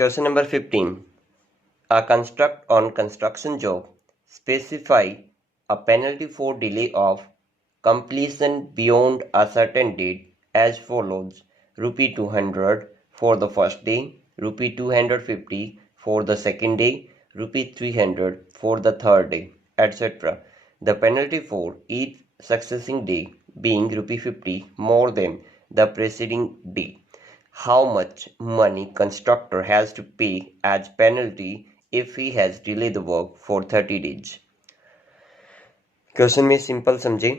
Question number 15. A construct on construction job specify a penalty for delay of completion beyond a certain date as follows: rupee 200 for the first day, rupee 250 for the second day, rupee 300 for the third day, etc. The penalty for each succeeding day being rupee 50 more than the preceding day. How much money constructor has to pay as penalty if he has delayed the work for 30 days? Question में simple समझे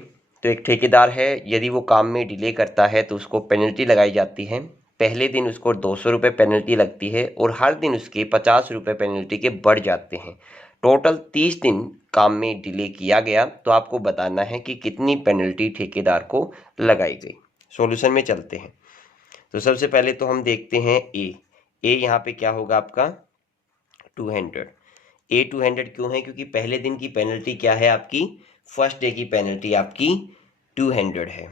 तो एक ठेकेदार है, यदि वो काम में डिले करता है तो उसको पेनल्टी लगाई जाती है। पहले दिन उसको 200 रुपये पेनल्टी लगती है और हर दिन उसके 50 रुपये पेनल्टी के बढ़ जाते हैं। टोटल 30 दिन काम में डिले किया गया तो आपको बताना है कि कितनी पेनल्टी ठेकेदार को लगाई गई। सॉल्यूशन में चलते हैं। तो सबसे पहले तो हम देखते हैं ए यहाँ पे क्या होगा आपका 200। ए 200 क्यों है? क्योंकि पहले दिन की पेनल्टी क्या है आपकी, फर्स्ट डे की पेनल्टी आपकी 200 है।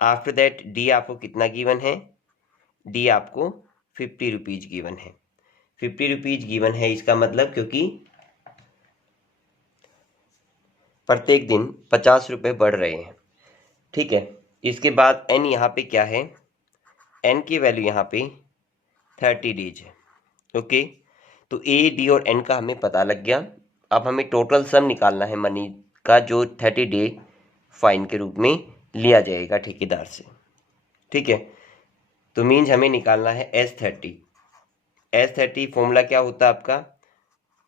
आफ्टर दैट डी आपको कितना गिवन है? डी आपको 50 रुपीज गिवन है। 50 रुपीज गिवन है, इसका मतलब क्योंकि प्रत्येक दिन 50 रुपये बढ़ रहे हैं। ठीक है, इसके बाद एन यहाँ पे क्या है? एन की वैल्यू यहाँ पे 30 डेज है। ओके, तो ए डी और एन का हमें पता लग गया। अब हमें टोटल सम निकालना है मनी का, जो 30 डे फाइन के रूप में लिया जाएगा ठेकेदार से। ठीक है, तो मीन्स हमें निकालना है S30। S30 फॉर्मूला क्या होता है आपका?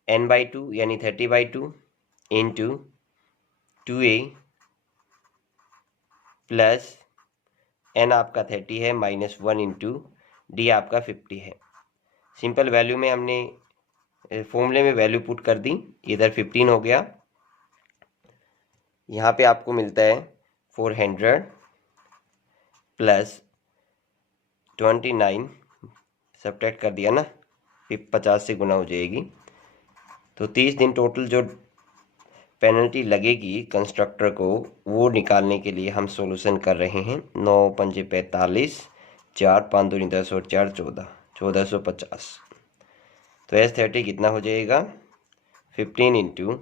n/2 यानी 30/2 इंटू 2a प्लस n आपका 30 है माइनस 1 इंटू डी आपका 50 है। सिंपल वैल्यू में हमने फॉर्मूले में वैल्यू पुट कर दी, इधर 15 हो गया। यहाँ पे आपको मिलता है 400 प्लस 29, सब्ट्रैक्ट कर दिया ना, 50 से गुना हो जाएगी। तो 30 दिन टोटल जो पेनल्टी लगेगी कंस्ट्रक्टर को, वो निकालने के लिए हम सॉल्यूशन कर रहे हैं। 9 पंजे 45, 4 5 दूनी 10 और 4 14, 1450। तो S30 कितना हो जाएगा? 15 इंटू,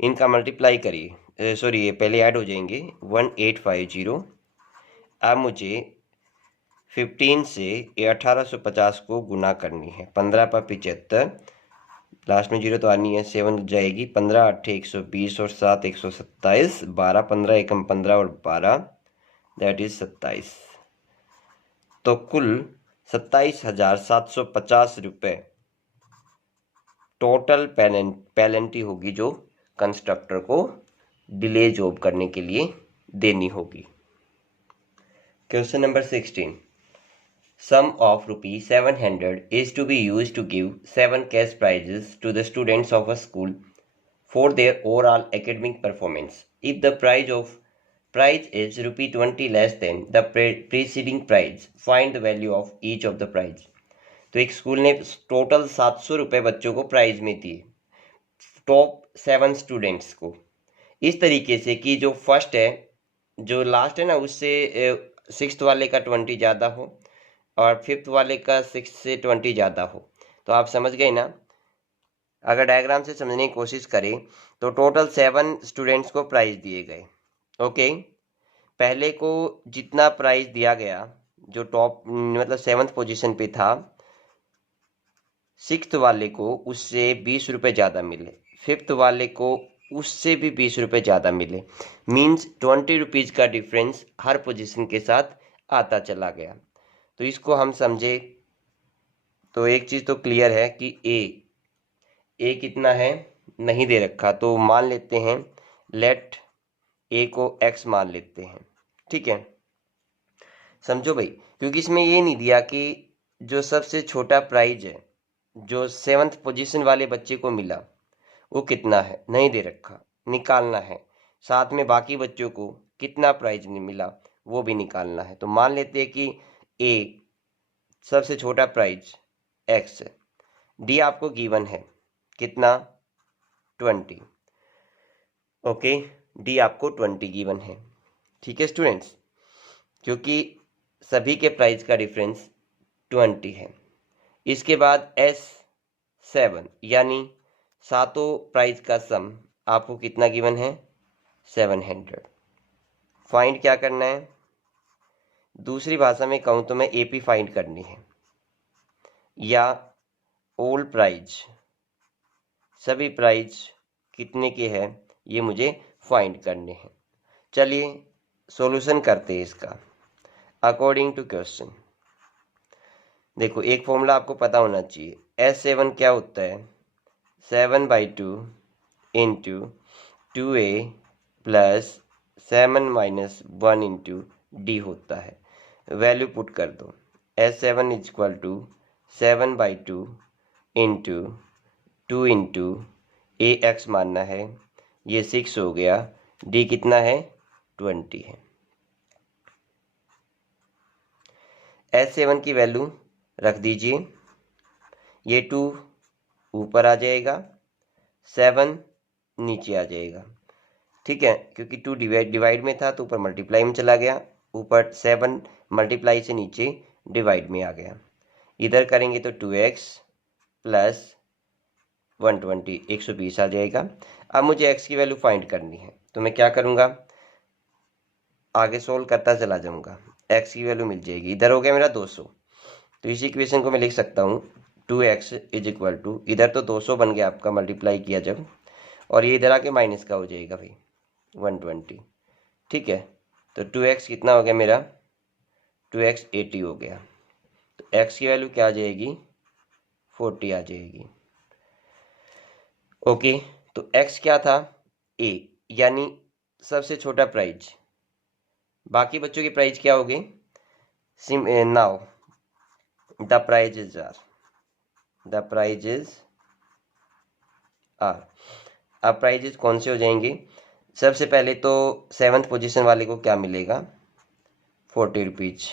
इनका मल्टीप्लाई करिए, सॉरी ये पहले ऐड हो जाएंगे, 1850। अब मुझे 15 से 1850 को गुना करनी है। 15 पर 75, लास्ट में जीरो तो आनी है, 7 जाएगी, 15 8 120 और 7 127, 12 15 एकम 15 और 12 दैट इज 27। तो कुल 27,750 रुपये टोटल पेनल्टी होगी जो कंस्ट्रक्टर को डिले जॉब करने के लिए देनी होगी। Question number 16. Sum of rupees 700 is to be used to give 7 cash prizes to the students of a school for their overall academic performance. If the prize is rupee 20 less than the preceding prize, find the value of each of the prize. तो एक school ने total 700 रुपये बच्चों को prize में दिए, top 7 students को, इस तरीके से कि जो फर्स्ट है, जो लास्ट है ना, उससे 6th वाले का 20 ज़्यादा हो और 5th वाले का 6 से 20 ज़्यादा हो। तो आप समझ गए ना? अगर डायग्राम से समझने की कोशिश करें तो टोटल 7 स्टूडेंट्स को प्राइज दिए गए। ओके, पहले को जितना प्राइज दिया गया, जो टॉप मतलब 7th पोजीशन पे था, 6th वाले को उससे 20 रुपये ज़्यादा मिले, 5th वाले को उससे भी 20 रुपये ज़्यादा मिले। मीन्स 20 रुपीज़ का डिफरेंस हर पोजीशन के साथ आता चला गया। तो इसको हम समझे तो एक चीज़ तो क्लियर है कि ए कितना है नहीं दे रखा, तो मान लेते हैं, लेट ए को x मान लेते हैं। ठीक है, समझो भाई, क्योंकि इसमें ये नहीं दिया कि जो सबसे छोटा प्राइज है जो 7th पोजीशन वाले बच्चे को मिला वो कितना है, नहीं दे रखा, निकालना है। साथ में बाकी बच्चों को कितना प्राइज नहीं मिला वो भी निकालना है। तो मान लेते हैं कि ए सबसे छोटा प्राइज x है, डी आपको गिवन है कितना 20। ओके, डी आपको 20 गिवन है। ठीक है स्टूडेंट्स, क्योंकि सभी के प्राइस का डिफरेंस 20 है, इसके बाद S7 यानी सातों प्राइस का सम आपको कितना गिवन है 700। फाइंड क्या करना है, दूसरी भाषा में कहूँ तो मैं AP फाइंड करनी है या ऑल प्राइज, सभी प्राइज कितने के हैं ये मुझे फाइंड करने हैं। चलिए सॉल्यूशन करते हैं इसका अकॉर्डिंग टू क्वेश्चन। देखो एक फॉर्मूला आपको पता होना चाहिए, S7 क्या होता है 7/2 into 2A plus 7 - 1 into D होता है। वैल्यू पुट कर दो, S7 equal to 7/2 into 2 into AX मानना है, ये 6 हो गया, D कितना है 20 है। S7 की वैल्यू रख दीजिए, ये 2 ऊपर आ जाएगा, 7 नीचे आ जाएगा, ठीक है, क्योंकि 2 डिवाइड में था तो ऊपर मल्टीप्लाई में चला गया, ऊपर 7 मल्टीप्लाई से नीचे डिवाइड में आ गया। इधर करेंगे तो 2x प्लस 120 120 आ जाएगा। अब मुझे x की वैल्यू फाइंड करनी है तो मैं क्या करूँगा, आगे सोल्व करता चला जाऊँगा, x की वैल्यू मिल जाएगी। इधर हो गया मेरा 200, तो इसी इक्वेशन को मैं लिख सकता हूँ 2x इज इक्वल टू, इधर तो 200 बन गया आपका मल्टीप्लाई किया जब, और ये इधर आके माइनस का हो जाएगा भाई 120, ठीक है। तो 2x कितना हो गया मेरा 2x 80 हो गया, तो x की वैल्यू क्या आ जाएगी 40 आ जाएगी। ओके, तो x क्या था a यानी सबसे छोटा प्राइज, बाकी बच्चों की प्राइज क्या होगी, नाउ द प्राइजेज आर, अब प्राइजेज कौन से हो जाएंगे, सबसे पहले तो 7th पोजीशन वाले को क्या मिलेगा 40 रुपीज,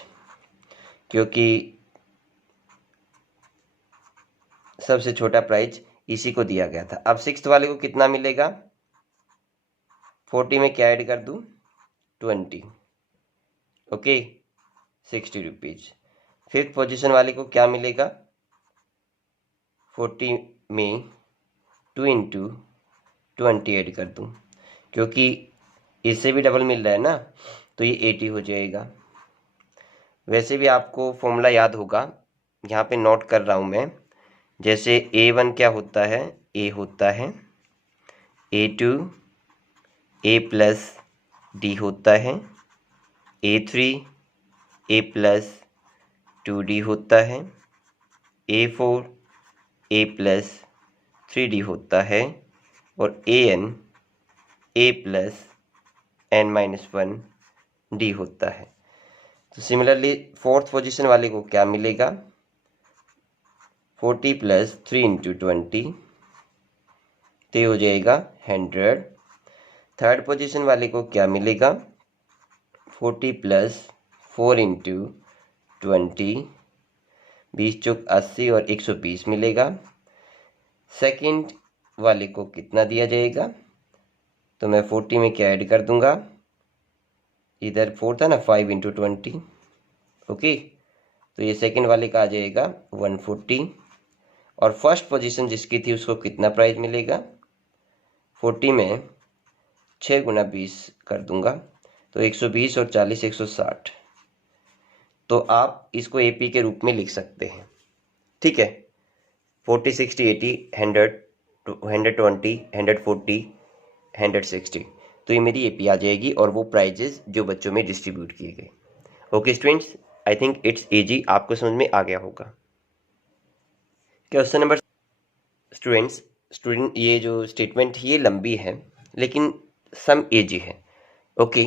क्योंकि सबसे छोटा प्राइज इसी को दिया गया था। अब 6th वाले को कितना मिलेगा, 40 में क्या ऐड कर दूं 20, ओके 60 रुपीज। 5th पोजीशन वाले को क्या मिलेगा 40 में 2 इंटू 20 ऐड कर दूं, क्योंकि इससे भी डबल मिल रहा है ना, तो ये 80 हो जाएगा। वैसे भी आपको फॉर्मूला याद होगा, यहाँ पे नोट कर रहा हूँ मैं, जैसे A1 क्या होता है, A होता है A2 A प्लस D होता है, A3 A प्लस 2D होता है, A4 A प्लस 3D होता है, और AN A plus N-1 D होता है। तो सिमिलरली 4th पोजीशन वाले को क्या मिलेगा 40 प्लस 3 इंटू 20, तो हो जाएगा 100। 3rd पोजीशन वाले को क्या मिलेगा 40 प्लस 4 इंटू 20, 20 चौक 80 और 120 मिलेगा। 2nd वाले को कितना दिया जाएगा, तो मैं 40 में क्या ऐड कर दूंगा, इधर 4 था ना 5 इंटू 20, ओके, तो ये 2nd वाले का आ जाएगा 140, और 1st पोजीशन जिसकी थी उसको कितना प्राइस मिलेगा 40 में 6 गुना 20 कर दूंगा, तो 120 और 40 160, तो आप इसको AP के रूप में लिख सकते हैं, ठीक है। 40 60 80 100 120 140 160, तो ये मेरी AP आ जाएगी, और वो प्राइजेस जो बच्चों में डिस्ट्रीब्यूट किए गए। Okay students, I think it's easy, आपको समझ में आ गया होगा। क्वेश्चन नंबर स्टूडेंट ये जो स्टेटमेंट ये लंबी है लेकिन सम इजी है, ओके।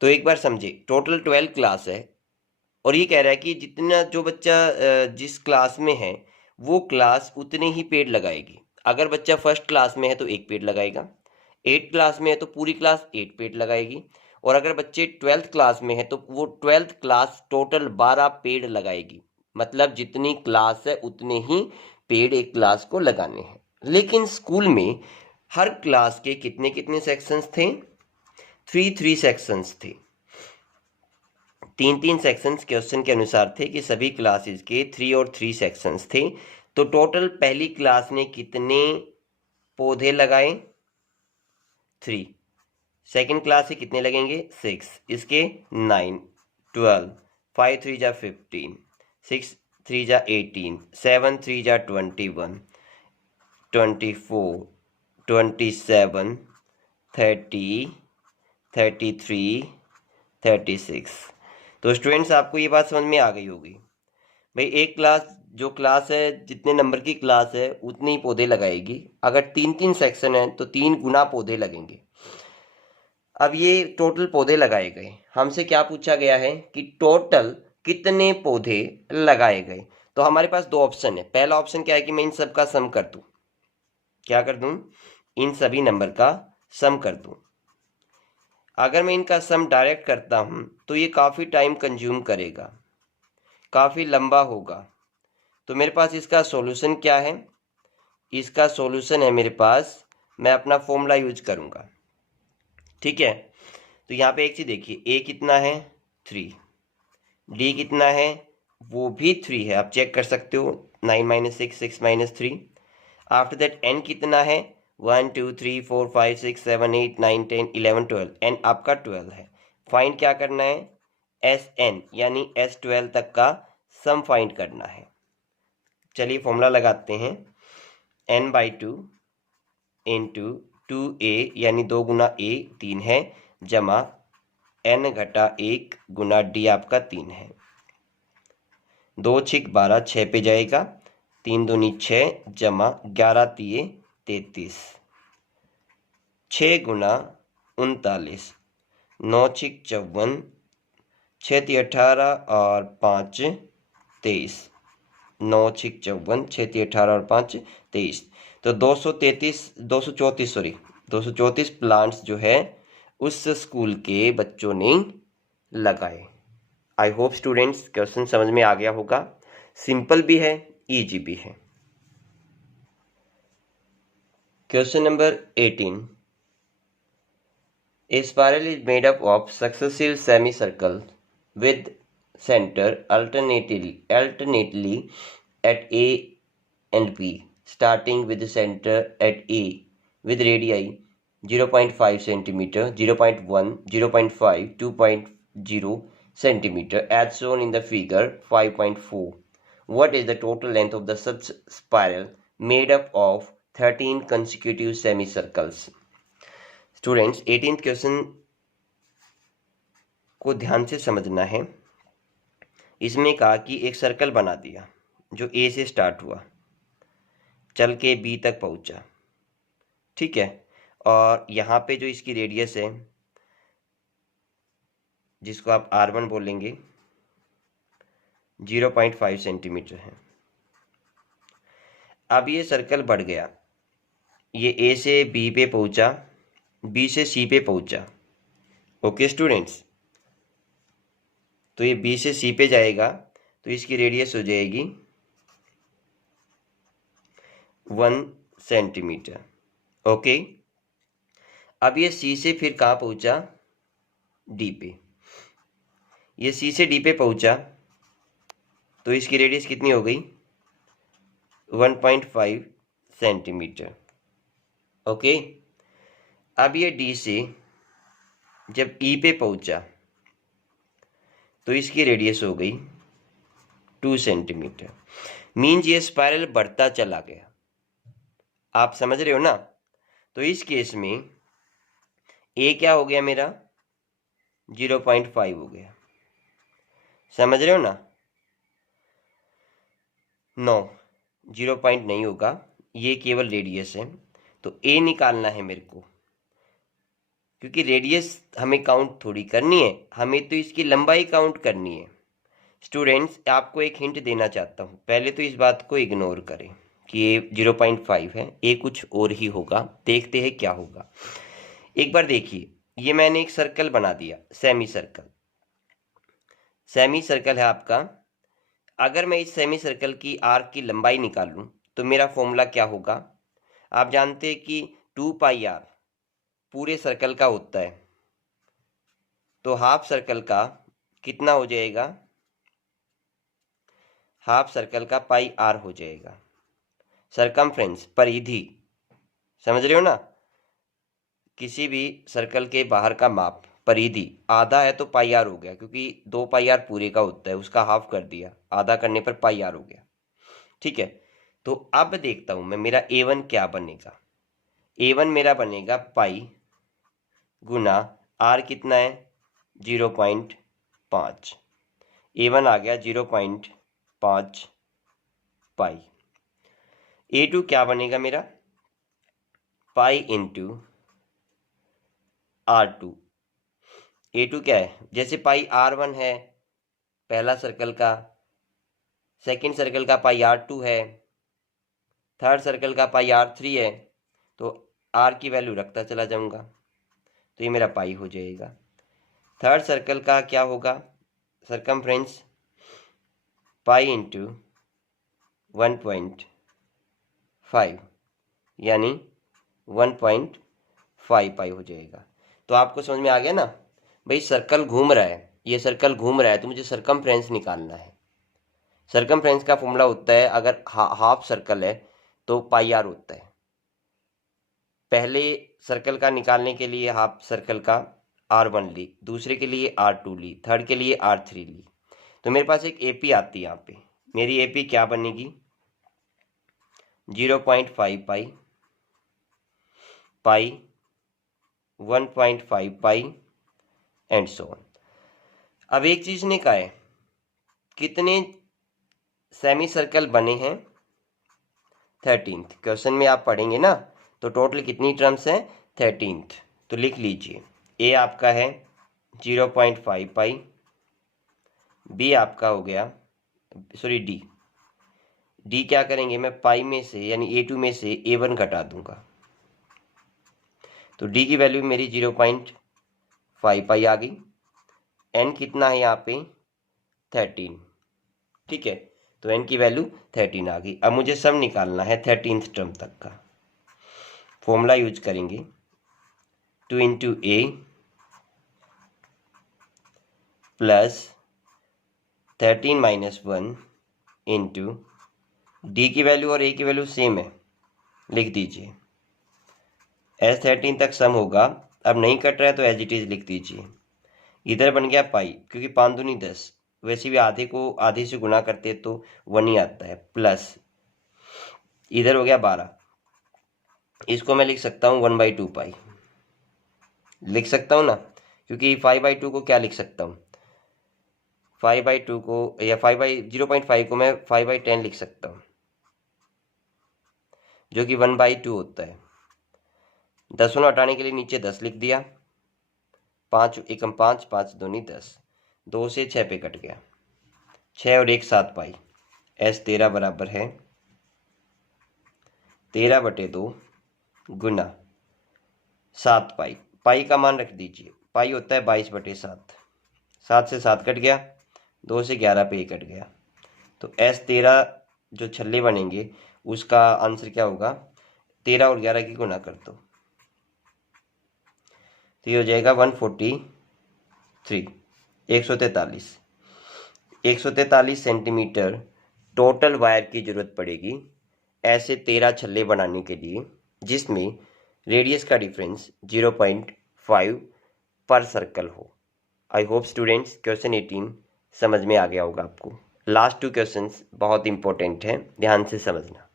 तो एक बार समझे, टोटल 12 क्लास है, और ये कह रहा है कि जितना जो बच्चा जिस क्लास में है वो क्लास उतने ही पेड़ लगाएगी। अगर बच्चा 1st क्लास में है तो 1 पेड़ लगाएगा, 8th क्लास में है तो पूरी क्लास 8 पेड़ लगाएगी, और अगर बच्चे 12th क्लास में है तो वो 12th क्लास टोटल 12 पेड़ लगाएगी। मतलब जितनी क्लास है उतने ही पेड़ एक क्लास को लगाने हैं। लेकिन स्कूल में हर क्लास के कितने कितने सेक्शंस थे, 3 सेक्शंस थे, 3 सेक्शंस क्वेश्चन के अनुसार थे कि सभी क्लासेस के 3 और 3 सेक्शंस थे। तो टोटल पहली क्लास ने कितने पौधे लगाए? 3। सेकेंड क्लास से कितने लगेंगे? 6। इसके 9, 12, 5 3 जा 15, 6 3 जा 18, 7 3 जा 21, 24, 27, 30, 33, 36। तो स्टूडेंट्स आपको ये बात समझ में आ गई होगी। भाई एक क्लास जो क्लास है, जितने नंबर की क्लास है उतने ही पौधे लगाएगी। अगर 3 सेक्शन है तो 3 गुना पौधे लगेंगे। अब ये टोटल पौधे लगाए गए, हमसे क्या पूछा गया है कि टोटल कितने पौधे लगाए गए। तो हमारे पास 2 ऑप्शन है। पहला ऑप्शन क्या है कि मैं इन सब का सम कर दूं। क्या कर दूं? इन सभी नंबर का सम कर दूं। अगर मैं इनका सम डायरेक्ट करता हूं तो ये काफ़ी टाइम कंज्यूम करेगा, काफ़ी लंबा होगा। तो मेरे पास इसका सॉल्यूशन क्या है? इसका सॉल्यूशन है मेरे पास, मैं अपना फॉर्मूला यूज करूंगा। ठीक है, तो यहाँ पे एक चीज देखिए, ए कितना है? 3। डी कितना है? वो भी 3 है, आप चेक कर सकते हो। 9 - 6, 6 - 3। आफ्टर दैट एन कितना है? 1 2 3 4 5 6 7 8 9 10 11 12। एन आपका 12 है। फाइंड क्या करना है? एस एन यानी S12 तक का सम फाइंड करना है। चलिए फॉर्मूला लगाते हैं। n/2 इंटू 2a यानी 2 गुना a 3 है, जमा n-1 गुना d आपका 3 है। 2 6 12, 6 पे जाएगा। 3 दूनी 6 जमा 11 तिये 33। 6 गुना 39, 9 6 54, 6 तिये 18 और 5 23। 9 6 54, 6 तिये 18 और 5 23। तो 234 प्लांट्स जो है उस स्कूल के बच्चों ने लगाए। आई होप स्टूडेंट्स क्वेश्चन समझ में आ गया होगा। सिंपल भी है, इजी भी है। Question number 18। A spiral is made up of successive semicircles with center alternately at A and B, starting with the center at A with radii 0.5 cm, 0.1, 0.5, 2.0 cm as shown in the figure 5.4. What is the total length of the sub-spiral made up of 13 consecutive semicircles? Students 18th question को ध्यान से समझना है। इसमें कहा कि एक circle बना दिया जो ए से स्टार्ट हुआ, चल के बी तक पहुंचा। ठीक है, और यहाँ पे जो इसकी रेडियस है जिसको आप R1 बोलेंगे 0.5 सेंटीमीटर है। अब ये सर्कल बढ़ गया, ये ए से बी पे पहुंचा, बी से सी पे पहुंचा। ओके स्टूडेंट्स, तो ये बी से सी पे जाएगा तो इसकी रेडियस हो जाएगी 1 सेंटीमीटर। ओके, अब ये सी से फिर कहाँ पहुंचा? डी पे। ये सी से डी पे पहुंचा तो इसकी रेडियस कितनी हो गई? 1.5 सेंटीमीटर। ओके, अब ये डी से जब ई पे पहुंचा तो इसकी रेडियस हो गई 2 सेंटीमीटर। मीन्स ये स्पाइरल बढ़ता चला गया। आप समझ रहे हो ना? तो इस केस में ए क्या हो गया मेरा? 0.5 हो गया। समझ रहे हो ना? नो, 0 पॉइंट नहीं होगा, ये केवल रेडियस है। तो ए निकालना है मेरे को, क्योंकि रेडियस हमें काउंट थोड़ी करनी है, हमें तो इसकी लंबाई काउंट करनी है। स्टूडेंट्स आपको एक हिंट देना चाहता हूँ, पहले तो इस बात को इग्नोर करें कि ये 0.5 है, ये कुछ और ही होगा। देखते हैं क्या होगा। एक बार देखिए, ये मैंने एक सर्कल बना दिया, सेमी सर्कल। सेमी सर्कल है आपका। अगर मैं इस सेमी सर्कल की आर्क की लंबाई निकालूं तो मेरा फॉर्मूला क्या होगा? आप जानते हैं कि 2πr पूरे सर्कल का होता है, तो हाफ सर्कल का कितना हो जाएगा, हाफ सर्कल का पाई आर हो जाएगा। सरकमफ्रेंस, परिधि, समझ रहे हो ना, किसी भी सर्कल के बाहर का माप, परिधि आधा है तो पाई आर हो गया, क्योंकि 2 पाई आर पूरे का होता है, उसका हाफ कर दिया, आधा करने पर पाई आर हो गया। ठीक है, तो अब देखता हूं मैं मेरा A1 क्या बनेगा। A1 मेरा बनेगा पाई गुना आर कितना है 0.5, A1 आ गया 0.5 पाई। A2 क्या बनेगा मेरा, पाई इंटू R2। A2 क्या है, जैसे पाई R1 है पहला सर्कल का, सेकंड सर्कल का पाई R2 है, थर्ड सर्कल का पाई R3 है, तो R की वैल्यू रखता चला जाऊंगा, तो ये मेरा पाई हो जाएगा। थर्ड सर्कल का क्या होगा, सरकमफ्रेंस पाई इंटू 1.5 यानी 1.5 पाई हो जाएगा। तो आपको समझ में आ गया ना भाई, सर्कल घूम रहा है, ये सर्कल घूम रहा है, तो मुझे सरकमफ्रेंस निकालना है। सरकमफ्रेंस का फॉर्मूला होता है, अगर हाफ सर्कल है तो पाई आर होता है। पहले सर्कल का निकालने के लिए हाफ सर्कल का R1 ली, दूसरे के लिए R2 ली, थर्ड के लिए R3 ली, तो मेरे पास एक AP आती है। यहाँ पे मेरी AP क्या बनेगी, 0.5 पाई, पाई 1.5 पाई एंड सो ऑन। अब एक चीज ने कहा है कितने सेमी सर्कल बने हैं, 13th क्वेश्चन में आप पढ़ेंगे ना, तो टोटल कितनी टर्म्स हैं, 13th। तो लिख लीजिए, ए आपका है 0.5 पाई, बी आपका हो गया, सॉरी डी क्या करेंगे, मैं पाई में से यानी A2 में से A1 घटा दूंगा, तो डी की वैल्यू मेरी 0.5 पाई आ गई। एन कितना है यहाँ पे 13, ठीक है, तो एन की वैल्यू 13 आ गई। अब मुझे सम निकालना है 13th टर्म तक का। फॉर्मूला यूज करेंगे 2 इंटू ए प्लस 13 माइनस 1 इंटू डी की वैल्यू और ए की वैल्यू सेम है, लिख दीजिए। एस 13 तक सम होगा, अब नहीं कट रहा है तो एज इट इज लिख दीजिए। इधर बन गया पाई, क्योंकि 5 दूनी 10, वैसे भी आधे को आधे से गुना करते तो 1 ही आता है, प्लस इधर हो गया 12, इसको मैं लिख सकता हूँ 1/2 पाई, लिख सकता हूँ ना, क्योंकि 5/2 को क्या लिख सकता हूँ, 5/2 को या 0.5 को मैं 5/10 लिख सकता हूँ, जो कि 1/2 होता है। 10 हटाने के लिए नीचे 10 लिख दिया, 5 एकम 5, 5 दूनी 10, 2 से 6 पे कट गया, 6 और 1 7 पाई। एस 13 बराबर है 13/2 गुना 7 पाई। पाई का मान रख दीजिए, पाई होता है 22/7, 7 से 7 कट गया, 2 से 11 पे कट गया, तो एस 13 जो छल्ले बनेंगे उसका आंसर क्या होगा, 13 और 11 की गुना कर दो, तो ये हो जाएगा 143, 143 सेंटीमीटर टोटल वायर की जरूरत पड़ेगी ऐसे 13 छल्ले बनाने के लिए, जिसमें रेडियस का डिफरेंस 0.5 पर सर्कल हो। आई होप स्टूडेंट्स क्वेश्चन 18 समझ में आ गया होगा आपको। लास्ट 2 क्वेश्चंस बहुत इंपॉर्टेंट हैं, ध्यान से समझना।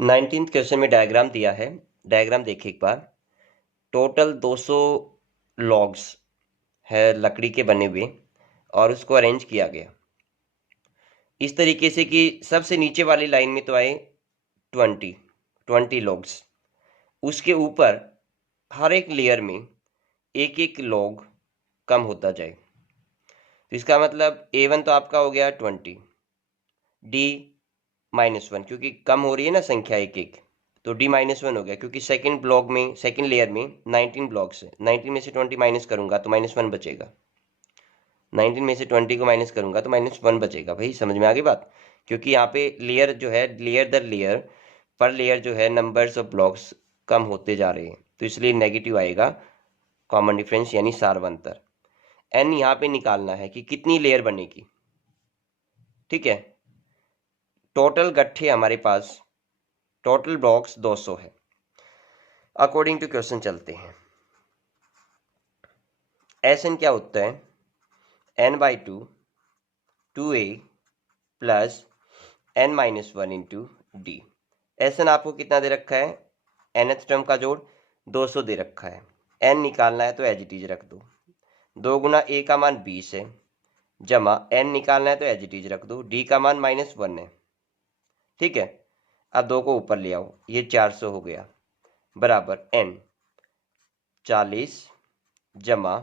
19th क्वेश्चन में डायग्राम दिया है, डायग्राम देखिए एक बार। टोटल 200 लॉग्स है लकड़ी के बने हुए, और उसको अरेंज किया गया इस तरीके से कि सबसे नीचे वाली लाइन में तो आए 20 लॉग्स, उसके ऊपर हर एक लेयर में एक एक लॉग कम होता जाए। तो इसका मतलब A1 तो आपका हो गया 20, D-1 क्योंकि कम हो रही है ना संख्या एक एक, तो D-1 हो गया, क्योंकि सेकंड ब्लॉक में सेकंड लेयर में 19 ब्लॉक्स है, 19 में से 20 माइनस करूंगा तो -1 बचेगा, 19 में से 20 को माइनस करूंगा तो -1 बचेगा। भाई समझ में आ गई बात, क्योंकि यहाँ पे लेयर जो है, लेयर दर लेयर पर लेयर जो है नंबर्स ऑफ ब्लॉक्स कम होते जा रहे हैं, तो इसलिए नेगेटिव आएगा, कॉमन डिफरेंस यानी सार्वंतर। n यहाँ पे निकालना है कि कितनी लेयर बनेगी। ठीक है, टोटल गट्ठे हमारे पास, टोटल ब्लॉक्स 200 है। अकॉर्डिंग टू क्वेश्चन चलते हैं। Sn क्या होता है, n/2 2a plus n-1 into D. Sn आपको कितना दे रखा है, nth टर्म का जोड़ 200 दे रखा है। n निकालना है तो एज इट इज रख दो, 2 गुना a का मान 20 है, जमा n निकालना है तो एज इट इज रख दो, d का मान -1 है। ठीक है, अब 2 को ऊपर ले आओ, ये 400 हो गया, बराबर n 40 जमा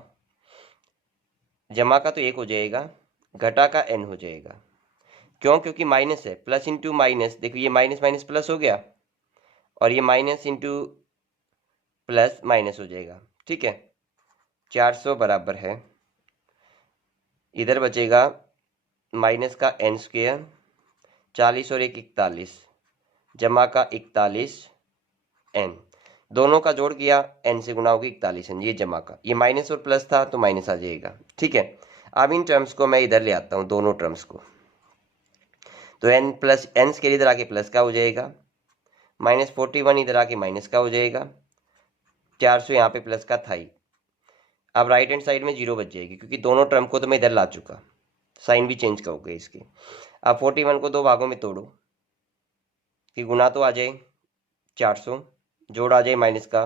का तो 1 हो जाएगा, घटा का n हो जाएगा। क्यों, क्योंकि माइनस है, प्लस इंटू माइनस, देखो ये माइनस माइनस प्लस हो गया, और ये माइनस इंटू प्लस माइनस हो जाएगा। ठीक है, 400 बराबर है, इधर बचेगा माइनस का n स्क्वेयर, 40 और 1 41, जमा का 41 n, दोनों का जोड़ किया, n से गुना होगी 41 n, ये जमा का, ये माइनस और प्लस था तो माइनस आ जाएगा। ठीक है, अब इन टर्म्स को मैं इधर ले आता हूँ, दोनों टर्म्स को, तो n प्लस n स्क्वायर इधर आके प्लस का हो जाएगा, -41 इधर आके माइनस का हो जाएगा, 400 यहाँ पे प्लस का था ही। अब राइट हैंड साइड में 0 बच जाएगी, क्योंकि दोनों टर्म को तो मैं इधर ला चुका, साइन भी चेंज करोगे इसके। अब 41 को 2 भागों में तोड़ो कि गुना तो आ जाए 400, जोड़ आ जाए माइनस का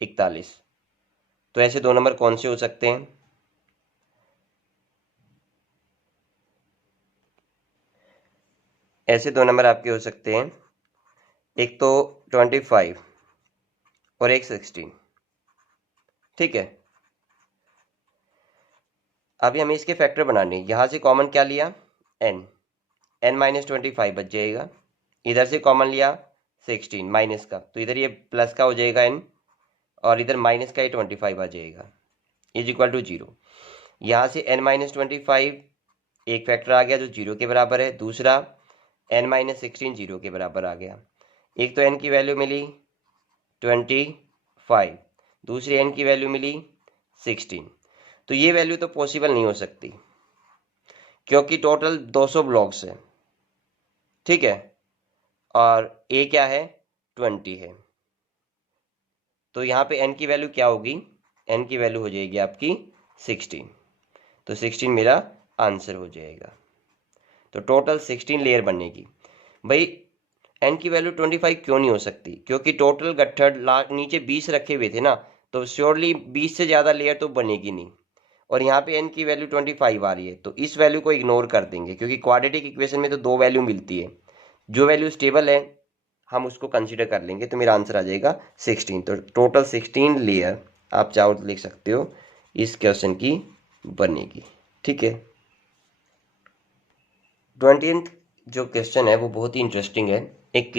41। तो ऐसे 2 नंबर कौन से हो सकते हैं, ऐसे 2 नंबर आपके हो सकते हैं, एक तो 25 और एक 16। ठीक है, अभी हमें इसके फैक्टर बनाने, यहाँ से कॉमन क्या लिया, n-25 बच जाएगा, इधर से कॉमन लिया 16 माइनस का, तो इधर ये प्लस का हो जाएगा n, और इधर माइनस का ये 25 आ जाएगा, इज इक्वल टू 0। यहाँ से n-25 एक फैक्टर आ गया जो 0 के बराबर है, दूसरा n-16 0 के बराबर आ गया। एक तो n की वैल्यू मिली 25, दूसरी n की वैल्यू मिली 16। तो ये वैल्यू तो पॉसिबल नहीं हो सकती, क्योंकि टोटल 200 ब्लॉक्स है। ठीक है, और a क्या है, 20 है, तो यहाँ पे n की वैल्यू क्या होगी, n की वैल्यू हो जाएगी आपकी 16, तो 16 मेरा आंसर हो जाएगा। तो टोटल 16 लेयर बनेगी। भाई n की वैल्यू 25 क्यों नहीं हो सकती, क्योंकि टोटल गट्ठर नीचे 20 रखे हुए थे ना, तो श्योरली 20 से ज़्यादा लेयर तो बनेगी नहीं, और यहाँ पे n की वैल्यू 25 आ रही है, तो इस वैल्यू को इग्नोर कर देंगे, क्योंकि क्वाड्रेटिक इक्वेशन में तो 2 वैल्यू मिलती है, जो वैल्यू स्टेबल है हम उसको कंसीडर कर लेंगे, तो मेरा आंसर आ जाएगा 16। तो टोटल 16 लेयर आप चाहो तो लिख सकते हो इस क्वेश्चन की बनेगी। ठीक है, 20th जो क्वेश्चन है वो बहुत ही इंटरेस्टिंग है। एक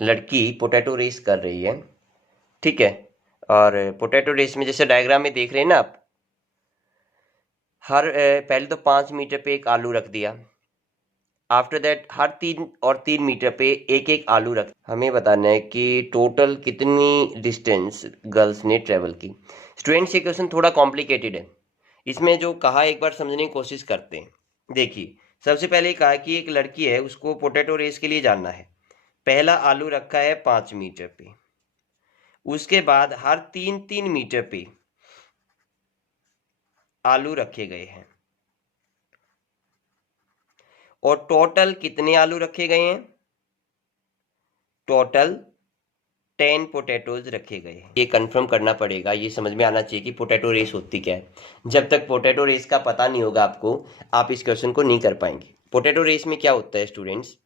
लड़की पोटैटो रेस कर रही है, ठीक है, और पोटैटो रेस में जैसे डायग्राम में देख रहे हैं ना आप, पहले तो 5 मीटर पे एक आलू रख दिया, आफ्टर दैट हर 3 मीटर पे एक एक आलू रख। हमें बताना है कि टोटल कितनी डिस्टेंस गर्ल्स ने ट्रेवल की। स्टूडेंट्स ये क्वेश्चन थोड़ा कॉम्प्लिकेटेड है, इसमें जो कहा एक बार समझने की कोशिश करते हैं। देखिए, सबसे पहले कहा कि एक लड़की है, उसको पोटैटो रेस के लिए जाना है, पहला आलू रखा है 5 मीटर पे, उसके बाद हर 3 मीटर पे आलू रखे गए हैं, और टोटल कितने आलू रखे गए हैं, टोटल 10 पोटैटोज रखे गए हैं। ये कंफर्म करना पड़ेगा, ये समझ में आना चाहिए कि पोटैटो रेस होती क्या है। जब तक पोटैटो रेस का पता नहीं होगा आपको, आप इस क्वेश्चन को नहीं कर पाएंगे। पोटैटो रेस में क्या होता है स्टूडेंट्स,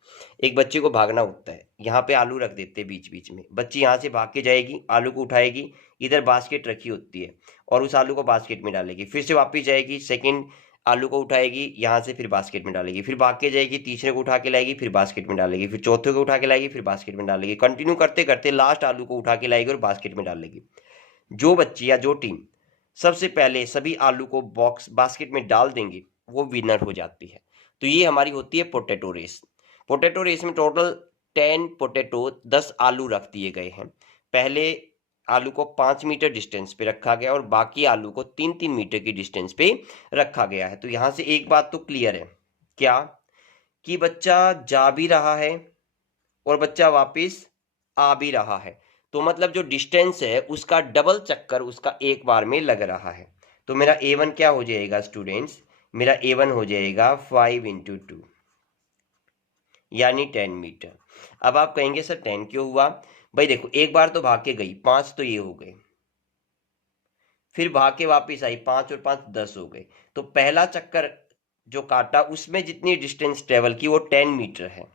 एक बच्चे को भागना होता है, यहाँ पे आलू रख देते हैं बीच बीच में, बच्ची यहाँ से भाग के जाएगी, आलू को उठाएगी, इधर बास्केट रखी होती है, और उस आलू को बास्केट में डालेगी, फिर से वापस जाएगी, सेकेंड आलू को उठाएगी, यहाँ से फिर बास्केट में डालेगी, फिर भाग के जाएगी, तीसरे को उठा के लाएगी, फिर बास्केट में डालेगी, फिर चौथे को उठा के लाएगी, फिर बास्केट में डालेगी, कंटिन्यू करते करते लास्ट आलू को उठा के लाएगी और बास्केट में डालेगी। जो बच्ची या जो टीम सबसे पहले सभी आलू को बास्केट में डाल देंगे वो विनर हो जाती है। तो ये हमारी होती है पोटैटो रेस। पोटैटो रेस में टोटल 10 पोटैटो 10 आलू रख दिए गए हैं। पहले आलू को 5 मीटर डिस्टेंस पे रखा गया और बाकी आलू को 3-3 मीटर की डिस्टेंस पे रखा गया है। तो यहाँ से एक बात तो क्लियर है, क्या कि बच्चा जा भी रहा है और बच्चा वापस आ भी रहा है, तो मतलब जो डिस्टेंस है उसका डबल चक्कर उसका एक बार में लग रहा है। तो मेरा A1 क्या हो जाएगा स्टूडेंट्स, मेरा A1 हो जाएगा 5 × 2 यानी 10 मीटर। अब आप कहेंगे सर 10 क्यों हुआ? भाई देखो, एक बार तो भाग के गई 5, तो ये हो गए, फिर भाग के वापिस आई 5 और 5 10 हो गए, तो पहला चक्कर जो काटा उसमें जितनी डिस्टेंस ट्रेवल की वो 10 मीटर है।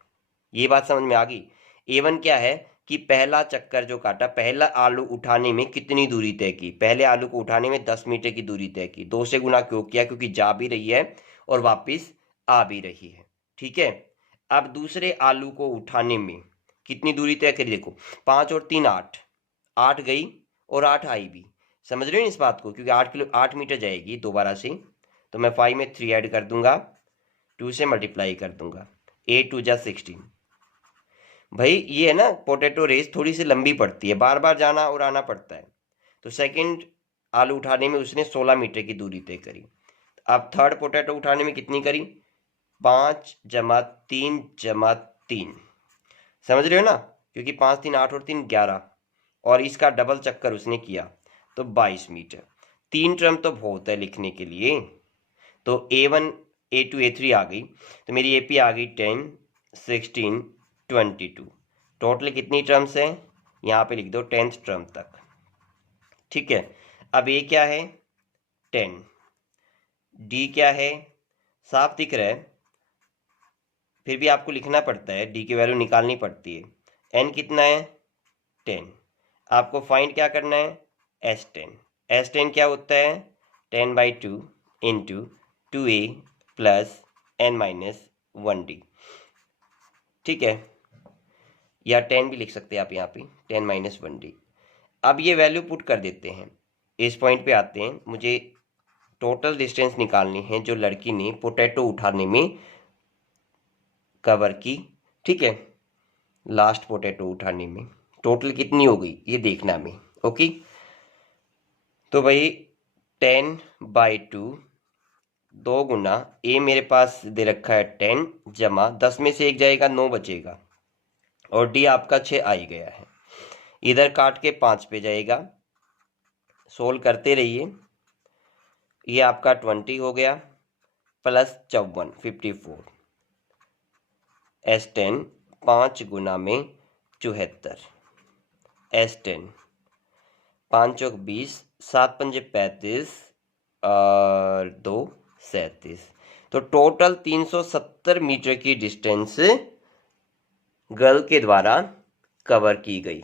ये बात समझ में आ गई। A1 क्या है कि पहला चक्कर जो काटा, पहला आलू उठाने में कितनी दूरी तय की, पहले आलू को उठाने में 10 मीटर की दूरी तय की, 2 से गुना क्यों किया, क्योंकि जा भी रही है और वापिस आ भी रही है। ठीक है, अब दूसरे आलू को उठाने में कितनी दूरी तय करी, देखो 5 और 3 8, 8 गई और 8 आई भी। समझ रहे हो इस बात को, क्योंकि 8 मीटर जाएगी दोबारा से, तो मैं 5 में 3 ऐड कर दूंगा, 2 से मल्टीप्लाई कर दूंगा, 8 2 जा 16। भाई ये है ना, पोटैटो रेस थोड़ी सी लंबी पड़ती है, बार बार जाना और आना पड़ता है। तो सेकंड आलू उठाने में उसने 16 मीटर की दूरी तय करी। अब थर्ड पोटैटो उठाने में कितनी करी, 5 + 3 + 3। समझ रहे हो ना, क्योंकि 5 3 8 और 3 11, और इसका डबल चक्कर उसने किया तो 22 मीटर। 3 टर्म तो बहुत है लिखने के लिए। तो A1 A2 A3 आ गई, तो मेरी AP आ गई 10 16 22। टोटल कितनी टर्म्स हैं, यहाँ पे लिख दो 10th टर्म तक। ठीक है, अब A क्या है 10, D क्या है, साफ दिख रहा है, फिर भी आपको लिखना पड़ता है, D की वैल्यू निकालनी पड़ती है। N कितना है 10, आपको फाइंड क्या करना है S10। S10 क्या होता है 10/2 × 2A + n - 1D। ठीक है, या 10 भी लिख सकते हैं आप यहाँ पे, 10 - 1D। अब ये वैल्यू पुट कर देते हैं, इस पॉइंट पे आते हैं, मुझे टोटल डिस्टेंस निकालनी है जो लड़की ने पोटैटो उठाने में कवर की। ठीक है, लास्ट पोटैटो उठाने में टोटल कितनी हो गई ये देखना हमें। ओके, तो भाई 10/2, 2 गुना A मेरे पास दे रखा है 10 जमा 10 में से 1 जाएगा 9 बचेगा, और D आपका 6 आ ही गया है। इधर काट के 5 पे जाएगा, सोल्व करते रहिए, ये आपका 20 हो गया प्लस 54 54। S10 5 गुना में 74, S10 5 चौक 20, 7 पंजे 35 और 2 37। तो टोटल 370 मीटर की डिस्टेंस गर्ल के द्वारा कवर की गई।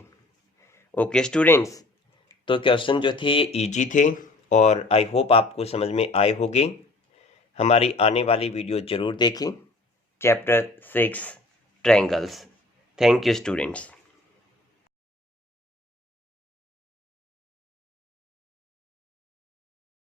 ओके स्टूडेंट्स, तो क्वेश्चन जो थे इजी थे और आई होप आपको समझ में आए होंगे। हमारी आने वाली वीडियो जरूर देखें, chapter 6 triangles. Thank you students.